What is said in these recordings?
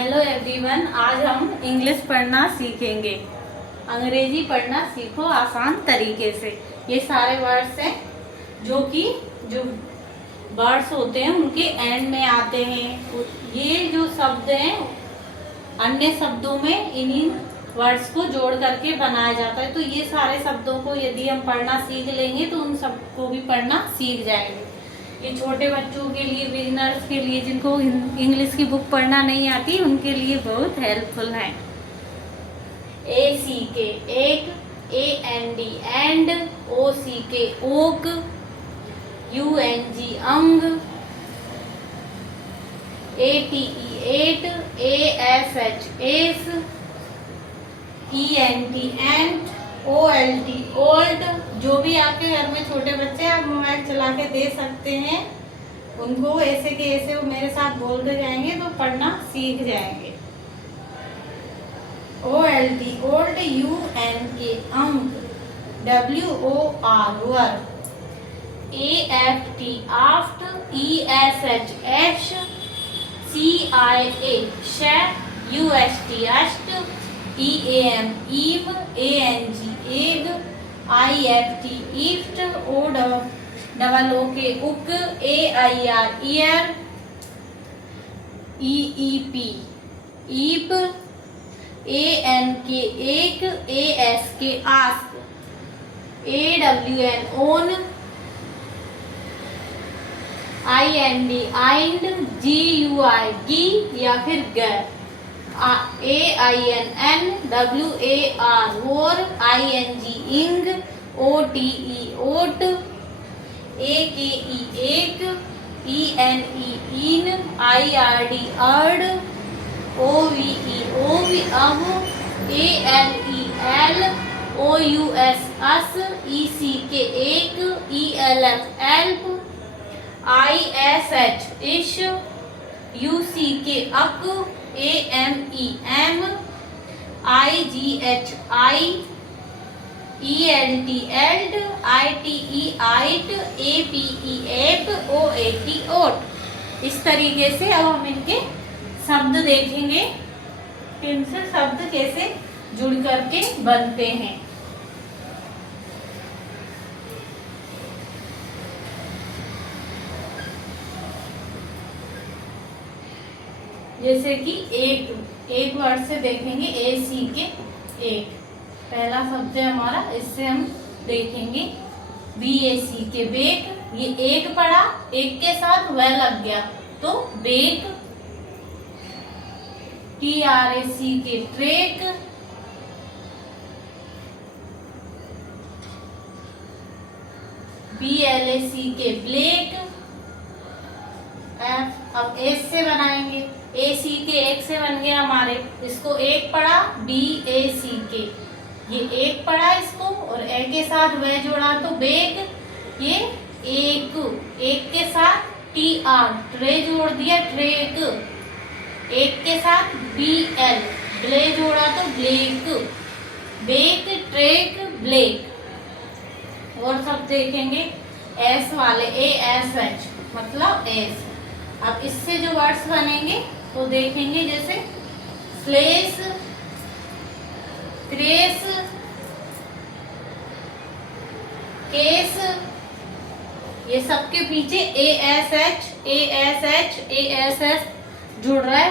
Hello everyone, आज हम English पढ़ना सीखेंगे। अंग्रेजी पढ़ना सीखो आसान तरीके से। ये सारे वर्ड्स हैं जो वर्ड्स होते हैं उनके एंड में आते हैं। ये जो शब्द हैं अन्य शब्दों में इन्हीं वर्ड्स को जोड़ करके बनाया जाता है। तो ये सारे शब्दों को यदि हम पढ़ना सीख लेंगे तो उन सबको भी पढ़ना सीख जाएंगे। ये छोटे बच्चों के लिए, बिगिनर्स के लिए, जिनको इंग्लिश की बुक पढ़ना नहीं आती, उनके लिए बहुत हेल्पफुल है। ACK ack, AND and, OCK ock, UNG ung, ATE ate, ASH एस, ENT एंट, OLT ओल्ड। जो भी आपके घर में छोटे बच्चे आप मोबाइल चला के दे सकते हैं, उनको ऐसे के ऐसे वो मेरे साथ बोलते जाएंगे तो पढ़ना सीख जाएंगे। OLD old, UNK unk, WOR wor, AFT aft, ESH esh, CIA शैफ, UST अष्ट, EAM ईव, ANG एग, IFT ift, OOK ook, AIR ईयर, EEP ईप, ANK एक, ASK ask, AWN awn, IND आइंड, GUI गी या फिर ग, AINN WAR वोर, ING इंग, OTE ओट, AKE एक, ENE ईन, IRD अर्ड, OVE ओव अब, ALE एल, OUS अस, ECK एक, ELF एल्प, ISH इश, UCK अक, AME एम, IGH आई, ELT एल्ट, ITE आइट, APE एप, OAT ओट। इस तरीके से अब हम इनके शब्द देखेंगे, इनसे शब्द कैसे जुड़ करके बनते हैं। जैसे कि एक वर्ड से देखेंगे, ACK एक पहला शब्द है हमारा, इससे हम देखेंगे BACK बेक। ये एक पड़ा, एक के साथ वह लग गया तो back. TRACK track, BLACK black. अब एस से बनाएंगे, ACK एक से बन गया हमारे, इसको एक पड़ा BACK, ये एक पड़ा इसको और ए के साथ वह जोड़ा तो बेग। ये एक के साथ TR ट्रे जोड़ दिया ट्रेक, एक के साथ BL ब्ले जोड़ा तो ब्लेक, बेक ट्रेक ब्लेक। और सब देखेंगे एस वाले, ASH मतलब एस। अब इससे जो वर्ड्स बनेंगे तो देखेंगे, जैसे स्लेस, क्रेस, केस। ये सबके पीछे ASH जुड़ रहा है,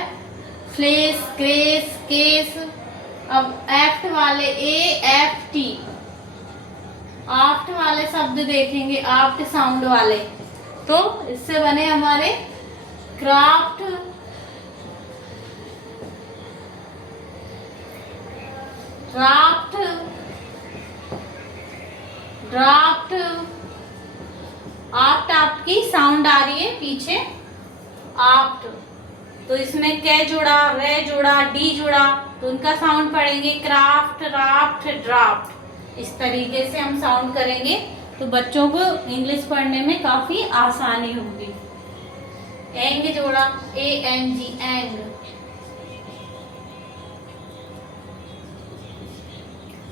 फ्लेस, क्रेस, केस। अब एक्ट वाले AFT, आफ्ट वाले शब्द देखेंगे, आफ्ट साउंड वाले, तो इससे बने हमारे क्राफ्ट, ड्राफ्ट, ड्राफ्ट। आफ्ट, आफ्ट की साउंड आ रही है पीछे, आफ्ट। तो इसमें कै जुड़ा, रे जुड़ा, डी जुड़ा, तो उनका साउंड पढ़ेंगे क्राफ्ट, राफ्ट, ड्राफ्ट। इस तरीके से हम साउंड करेंगे तो बच्चों को इंग्लिश पढ़ने में काफी आसानी होगी। एंग जोड़ा, ANG ang,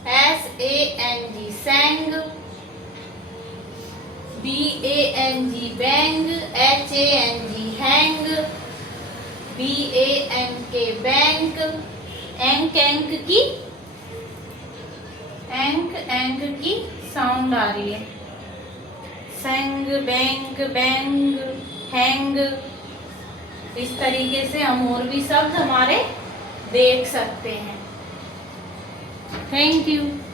SANG sang, BANG bang, HANG hang, BANK bank, ank की साउंड आ रही है। सेंग, बैंक, बैंग, हैंग, इस तरीके से हम और भी शब्द हमारे देख सकते हैं। Thank you.